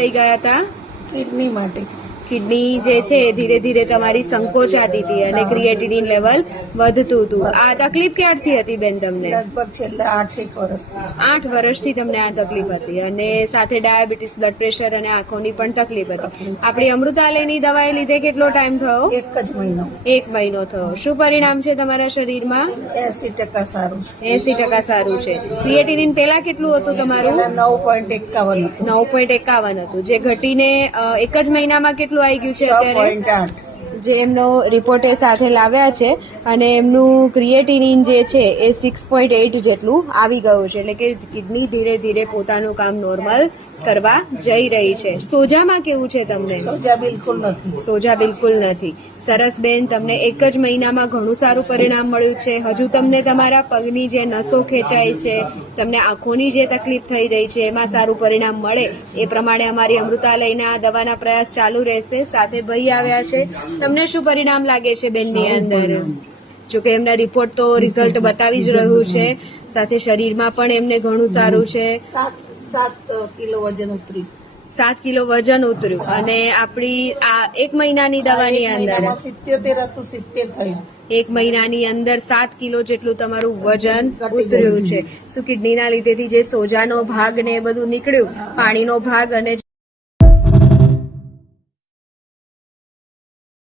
લઈ ગયા હતા? કિડની માટે. કિડની જે છે એ ધીરે ધીરે તમારી સંકોચાતી હતી અને ક્રિએટિનિન લેવલ વધતું હતું. આ તકલીફ ક્યારથી હતી બેન તમને? લગભગ છેલ્લા 8 વર્ષથી. 8 વર્ષથી તમને આ તકલીફ હતી અને સાથે ડાયાબિટીસ, બ્લડ પ્રેશર અને આંખોની પણ તકલીફ હતી. આપણી અમૃતાલયની દવાઈ લીધે કેટલો ટાઈમ થયો? 1 મહિનો. 1 મહિનો થયો. શું પરિણામ છે તમારા શરીરમાં? 80% સારું છે. 80% સારું છે. ક્રિએટિનિન પેલા કેટલું હતું તમારું? 9.51 હતું. 9.51 હતું, જે ઘટીને એક જ મહિનામાં કેટલું આવી ગયું છે અત્યારે? 6.8. જે એમનો રિપોર્ટ એ સાથે લાવ્યા છે અને એમનું ક્રિએટિનિન જે છે એ 6.8 જેટલું આવી ગયું છે. એટલે કે કિડની ધીરે ધીરે પોતાનું કામ નોર્મલ કરવા જઈ રહી છે. સોજામાં કેવું છે તમને? સોજા બિલકુલ નથી. સોજા બિલકુલ નથી. સરસ બેન, તમને એક જ મહિનામાં ઘણું સારું પરિણામ મળ્યું છે. હજુ તમને તમારા પગની જે નસો ખેંચાય છે, તમને આંખોની જે તકલીફ થઈ રહી છે, એમાં સારું પરિણામ મળે એ પ્રમાણે અમારી અમૃતાલયના દવાના પ્રયાસ ચાલુ રહેશે. સાથે ભાઈ આવ્યા છે. તમને શું પરિણામ લાગે છે બેનની અંદર? જોકે એમના રિપોર્ટ તો રિઝલ્ટ બતાવી જ રહ્યું છે. સાથે શરીરમાં પણ એમને ઘણું સારું છે. 7 કિલો વજન ઉતર્યું. 7 કિલો વજન ઉતર્યું અને આપણી આ 1 મહિનાની દવાની અંદર 77 હતું, 70 થયું. 1 મહિનાની અંદર 7 કિલો જેટલું તમારું વજન ઉતર્યું છે. શું કિડનીના લીધેથી જે સોજાનો ભાગ ને એ બધું નીકળ્યું, પાણીનો ભાગ અને